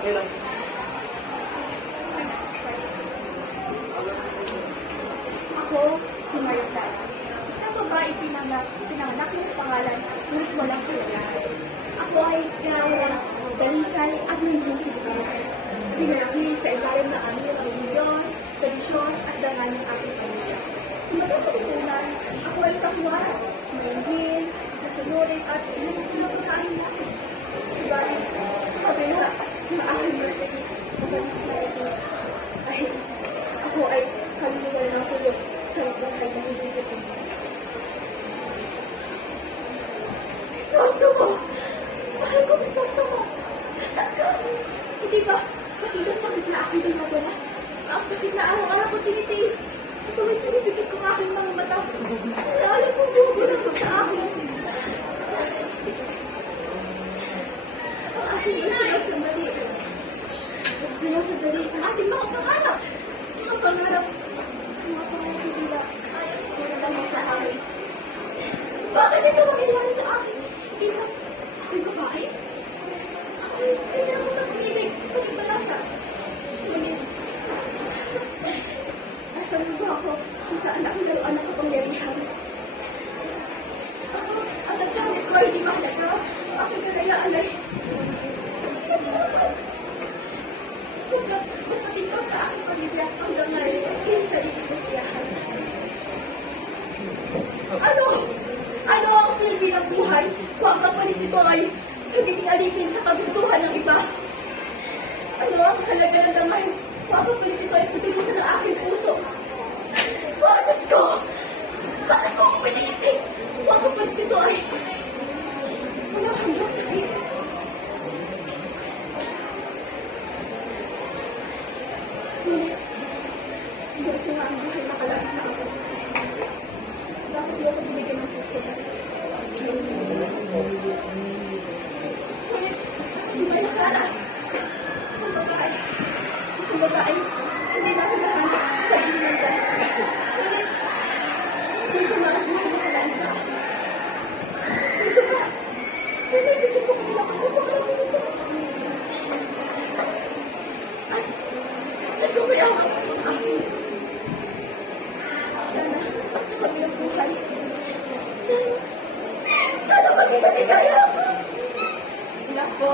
Okay lang. Ako, si Marita. Isang babae pinanganak ng pangalan, ngunit walang kalayahan. Ako ay ginawa, dalisay at nangyayari. Pinalaki sa ilalim ng aming reliyon, tradisyon at dangal ng aking pamilya. Sa magkakalipunan, ako ay sakwat, maingin, nasunurin at pinagkakain natin. Subalit, sa kabila ng aking birthday, madalis na ito, ay ako ay kalimutan ng kulog sa buhay na hindi ko. Sosto mo! Mahal ko, sosto mo! Nasaan ka? Hindi ba? Pati ka sakit na aking dinadala? Ang sakit na araw-araw ko tinitiis. Sa tuwid na nabigit ko ang aking mga mata. Alam kong bumubunas mo sa akin. Ang aking sinasadali. Sinasadali ang ating mga pangarap. Mga pangarap. Mga pangarap nila. Mga dahil sa akin. Bakit ito mangyayari sa akin? Di ba? Ako'y babae? Ako'y kailangan ng pag-ibig. Ako'y malasa. Ngunit, nasa mo ba ako kung saan aking laruan ng kapangyarihan? Ako, ang nagkamit ko ay hindi mahalaga. Aking kalayaan ay sapagkat mas matintaw sa aking pamilya hanggang ngayon kaysa sa ibig kasiyahan. Ano? Ano ang silbi ng buhay kung ang kapalit nito ay nagiging alipin sa kagustuhan ng iba? Ano ang halaga ng damay kung ang kapalit nito ay patubusan ng aking puso? Oh, Diyos ko! Bakit mo ako piniipig kung ang kapalit nito ay walang hanggang sakit? Ngunit, hindi ko nga ang buhay nakalaki sa akin. Bakit di ako binigyan ng puso? Ngunit, si Maria Clara, isang babae, hindi na ako nahanap sa ililandas. Ngunit, hindi ko nga ang buhay nakalaan sa akin. Ito ba? Sana ibigin ko kanila kasi baka namin ito. At kung may awa ko sa akin, sana sa kabilang buhay, sana kami kaya ako. Nako.